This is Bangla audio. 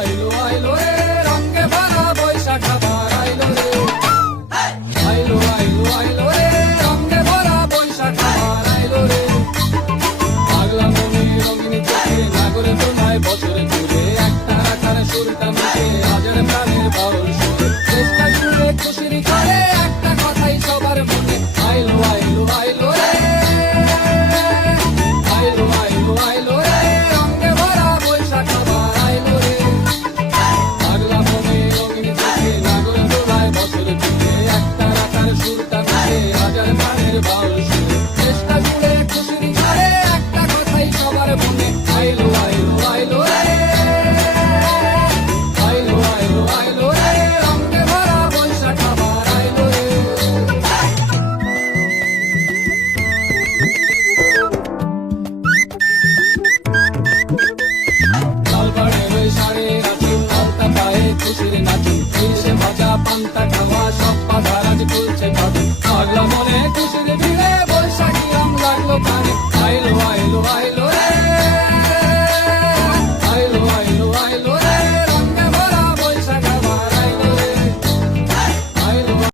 আইলো আইলো রে রঙে ভরা বৈশাখ আবার আইলো রে আইলো আইলো আইলো রে রঙে ভরা বৈশাখ আবার আইলো রে পাগলা মনে রঙিন চোখে নাগরে তোমায় বছরে ঘুরে একটা রাখার সুরটা মুখে হাজার প্রাণের বাউল সুরে চেষ্টা জুড়ে খুশির করে একটা কথাই সবার মনে আইলো আইলো আইলো রে আইলো আইলো আইলো রে রঙে ভরা বৈশাখ আবার আইলো রে পাগলা মনে রঙিন চোখে নাগরে তোমায় বছরে ঘুরে একটা রাখার সুরটা মুখে হাজার প্রাণের বাউল সুরে চেষ্টা জুড়ে খুশির করে একটা কথাই সবার মনে আইলো আইলো আইলো রে আইলো আইলো আইলো রে রঙে ভরা বৈশাখ আবার আইলো রে লালবাড়ির ওই শাড়ির আঁচল আলতা পায়ে খুশির নাচুন ইলিশে ভাজা পান্তা খাওয়া সব বাধা রাজ খুলছে ভাবি পাগলা মনে খুশির